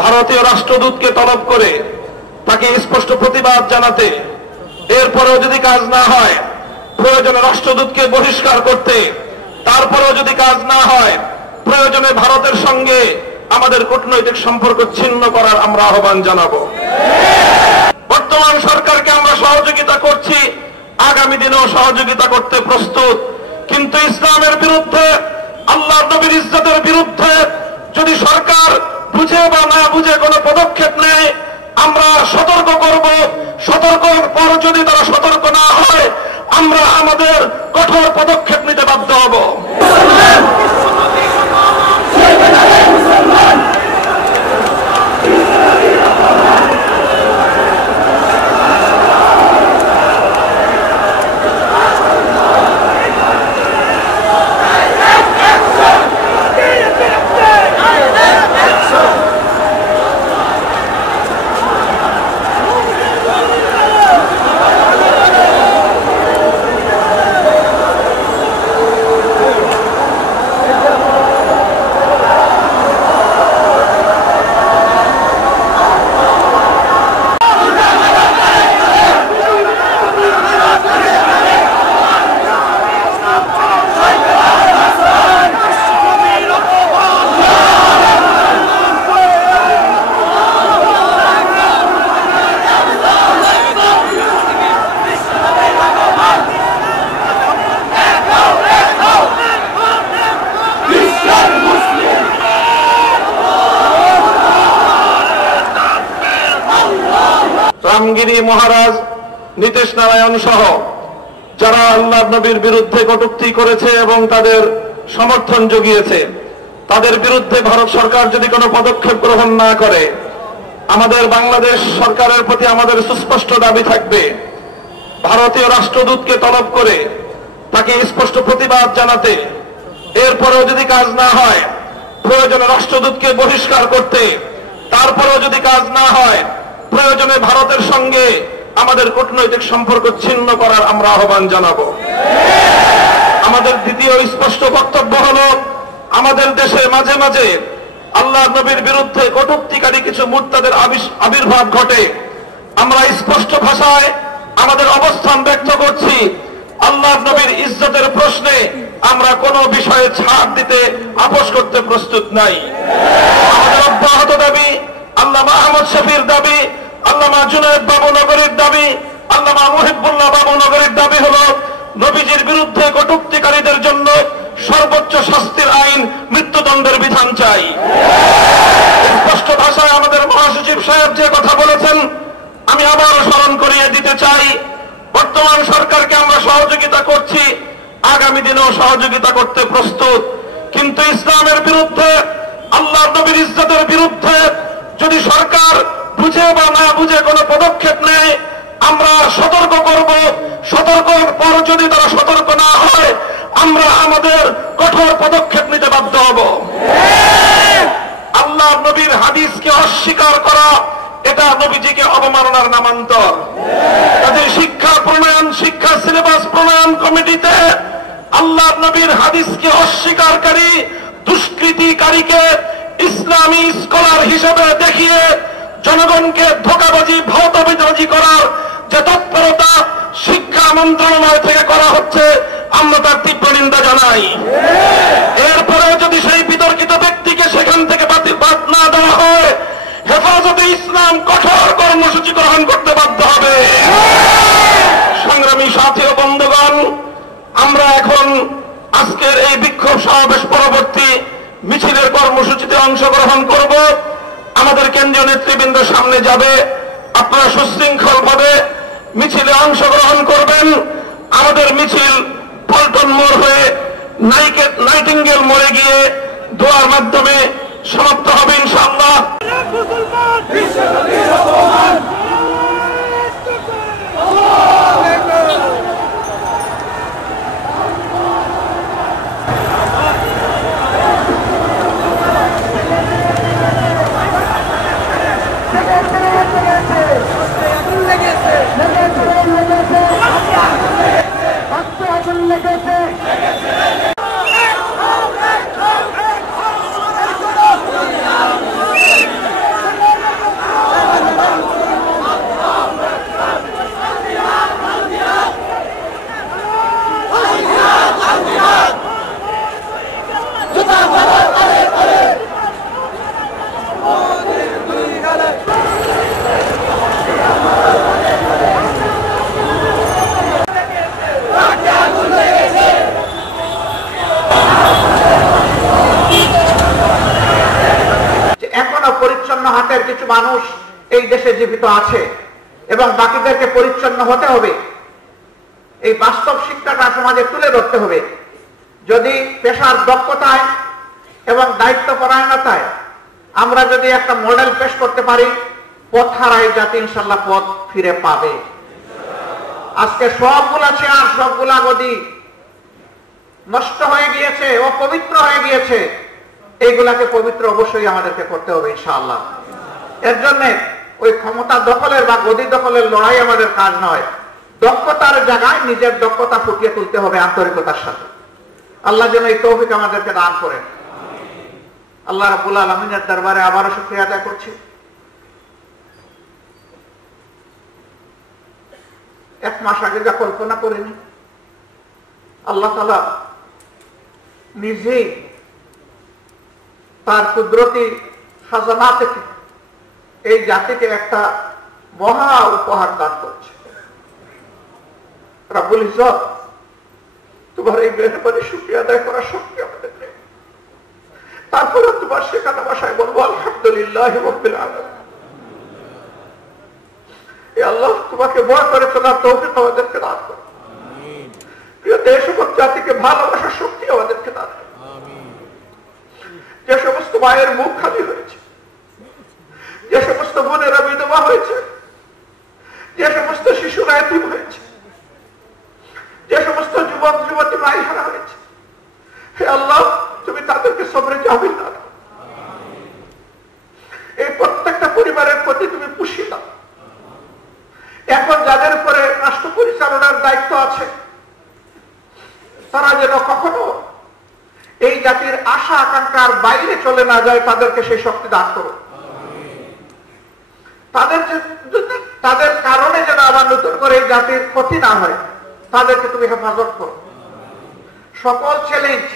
ভারতীয় রাষ্ট্রদূতকে তলব করে তাকে স্পষ্ট প্রতিবাদ জানাতে, এরপরেও যদি কাজ না হয় প্রয়োজনে রাষ্ট্রদূতকে বহিষ্কার করতে, তারপরেও যদি কাজ না হয় প্রয়োজনে ভারতের সঙ্গে আমাদের কূটনৈতিক সম্পর্ক ছিন্ন করার আমরা আহ্বান জানাবো। বর্তমান সরকারকে আমরা সহযোগিতা করছি, আগামী দিনেও সহযোগিতা করতে প্রস্তুত, কিন্তু ইসলামের বিরুদ্ধে, আল্লাহর নবীর ইজ্জতের বিরুদ্ধে যদি সরকার বুঝে বা না বুঝে কোনো পদক্ষেপ নেয় আমরা সতর্ক করব। সতর্কের পর যদি তারা সতর্ক না হয় আমরা আমাদের কঠোর পদক্ষেপ নিতে বাধ্য হব। রামগিরি মহারাজ, নীতিশ নারায়ণ সহ যারা আল্লাহর নবীর বিরুদ্ধে কটূক্তি করেছে এবং তাদের সমর্থন জুগিয়েছে, তাদের বিরুদ্ধে ভারত সরকার যদি কোনো পদক্ষেপ গ্রহণ না করে আমাদের বাংলাদেশ সরকারের প্রতি আমাদের সুস্পষ্ট দাবি থাকবে ভারতীয় রাষ্ট্রদূতকে তলব করে তাকে স্পষ্ট প্রতিবাদ জানাতে, এরপরেও যদি কাজ না হয় প্রয়োজনে রাষ্ট্রদূতকে বহিষ্কার করতে, তারপরেও যদি কাজ না হয় প্রয়োজনে ভারতের সঙ্গে আমাদের কূটনৈতিক সম্পর্ক ছিন্ন করার আমরা আহ্বান জানাবো। আমাদের দ্বিতীয় স্পষ্ট বক্তব্য হল, আমাদের দেশে মাঝে মাঝে আল্লাহর নবীর বিরুদ্ধে কটূক্তিকারী কিছু মুরতাদের আবির্ভাব ঘটে। আমরা স্পষ্ট ভাষায় আমাদের অবস্থান ব্যক্ত করছি, আল্লাহর নবীর ইজ্জতের প্রশ্নে আমরা কোনো বিষয়ে ছাড় দিতে আপোষ করতে প্রস্তুত নাই। আমাদের অব্যাহত দাবি, আল্লামা আহমদ শফির দাবি, আল্লামা জুনায়েদ বাবু নগরীর দাবি, আল্লামা মুহিবুল্লাহ বাবু নগরীর দাবি হল নবীজির বিরুদ্ধে কটূক্তিকারীদের জন্য সর্বোচ্চ শাস্তির আইন, মৃত্যুদণ্ডের বিধান চাই। স্পষ্ট ভাষায় আমাদের মহাসচিব সাহেব যে কথা বলেছেন আমি আবারও স্মরণ করিয়ে দিতে চাই, বর্তমান সরকারকে আমরা সহযোগিতা করছি, আগামী দিনেও সহযোগিতা করতে প্রস্তুত, কিন্তু ইসলামের বিরুদ্ধে, আল্লাহর নবীর ইজ্জতের বিরুদ্ধে যদি সরকার বুঝে বা না বুঝে কোনো পদক্ষেপ নেয় আমরা সতর্ক করব। সতর্কের পর যদি তারা সতর্ক না হয় আমরা আমাদের কঠোর পদক্ষেপ নিতে বাধ্য হব। আল্লাহর নবীর হাদিসকে অস্বীকার করা এটা নবীজিকে অবমাননার নামান্তর। তাদের শিক্ষা সিলেবাস প্রণয়ন কমিটিতে আল্লাহর নবীর হাদিসকে অস্বীকারী দুষ্কৃতিকারীকে ইসলামী স্কলার হিসেবে দেখিয়ে জনগণকে ধোঁকাবাজি, ভৌতবিদাজি করার যে তৎপরতা শিক্ষা মন্ত্রণালয় থেকে করা হচ্ছে আমরা তার তীব্র নিন্দা জানাই। এরপরেও যদি সেই বিতর্কিত ব্যক্তিকে সেখান থেকে বাদ না দেওয়া হয় হেফাজতে ইসলাম কঠোর কর্মসূচি গ্রহণ করতে বাধ্য হবে। সংগ্রামী সাথী ও বন্ধুগণ, আমরা এখন আজকের এই বিক্ষোভ সমাবেশ পরবর্তী মিছিলের কর্মসূচিতে অংশগ্রহণ করব। আমাদের কেন্দ্রীয় নেতৃবৃন্দ সামনে যাবে, আপনারা সুশৃঙ্খল ভাবে মিছিলে অংশগ্রহণ করবেন। আমাদের মিছিল পল্টন মোড় হয়ে নাইটিঙ্গেল মোড়ে গিয়ে দোয়ার মাধ্যমে সমাপ্ত হবে ইনশাআল্লাহ। হাতের কিছু মানুষ এই দেশে জীবিত আছে এবং বাকিদেরকে পরিচ্ছন্ন হতে হবে। এই বাস্তব শিক্ষাটা সমাজে তুলে ধরতে হবে। যদি পেশার দক্ষতায় এবং দায়িত্ব পরায়ণতায় আমরা যদি একটা মডেল পেশ করতে পারি, পথ হারাই জাতি ইনশাল্লাহ পথ ফিরে পাবে। আজকে সবগুলা চেয়ার, সবগুলা গদি নষ্ট হয়ে গিয়েছে, অপবিত্র হয়ে গিয়েছে। এইগুলাকে পবিত্র অবশ্যই আমাদেরকে করতে হবে ইনশাআল্লাহ। এর জন্য ওই ক্ষমতা দখলের বা গদি দখলের লড়াই আমাদের কাজ নয়। দক্ষতার জায়গায় নিজের দক্ষতা ফুটিয়ে তুলতে হবে আন্তরিকতার সাথে। আল্লাহ যেন এই তৌফিক আমাদেরকে দান করেন। আল্লাহ রাব্বুল আলামিনের দরবারে আবারও শুকরিয়া আদায় করছি। এক মাস আগে যা কল্পনা করিনি, আল্লাহ তাআলা নিজেই তার কুদরতি খাজানা থেকে এই জাতিকে একটা মহা উপহার দান করছে। রব্বুল ইজ্জত, তোমার এই মেহরবানি শুকরিয়া আদায় করার শক্তি আমাদের নেই। তারপরে তোমার শেখানো ভাষায় বলবো আলহামদুলিল্লাহ রাব্বিল আলামিন। আল্লাহ, তোমাকে ভয় করে চলার তৌফিক আমাদেরকে দান করো। প্রিয় দেশ এবং জাতিকে ভালোবাসার শক্তি আমাদেরকে দান করো। যে সমস্ত মায়ের মুখ খালি হয়েছে, যে সমস্ত বোনেরা বিধবা হয়েছে, যে সমস্ত শিশুরা এতিম হয়েছে, যে সমস্ত যুবক যুবতী মাই হারা হয়েছে, হে আল্লাহ, তুমি তাদেরকে সবরে জামিল দাও। এই প্রত্যেকটা পরিবারের প্রতি তুমি পুষি দাও। এখন যাদের উপরে রাষ্ট্র পরিচালনার দায়িত্ব আছে, তারা যেন কখনো এই জাতির আশা আকাঙ্ক্ষার বাইরে চলে না যায়, তাদেরকে সেই শক্তি দান করো। তাদের কারণে যেন আবার নতুন করে এই জাতির ক্ষতি না হয়, তাদেরকে তুমি হেফাজত করো। সকল চ্যালেঞ্জ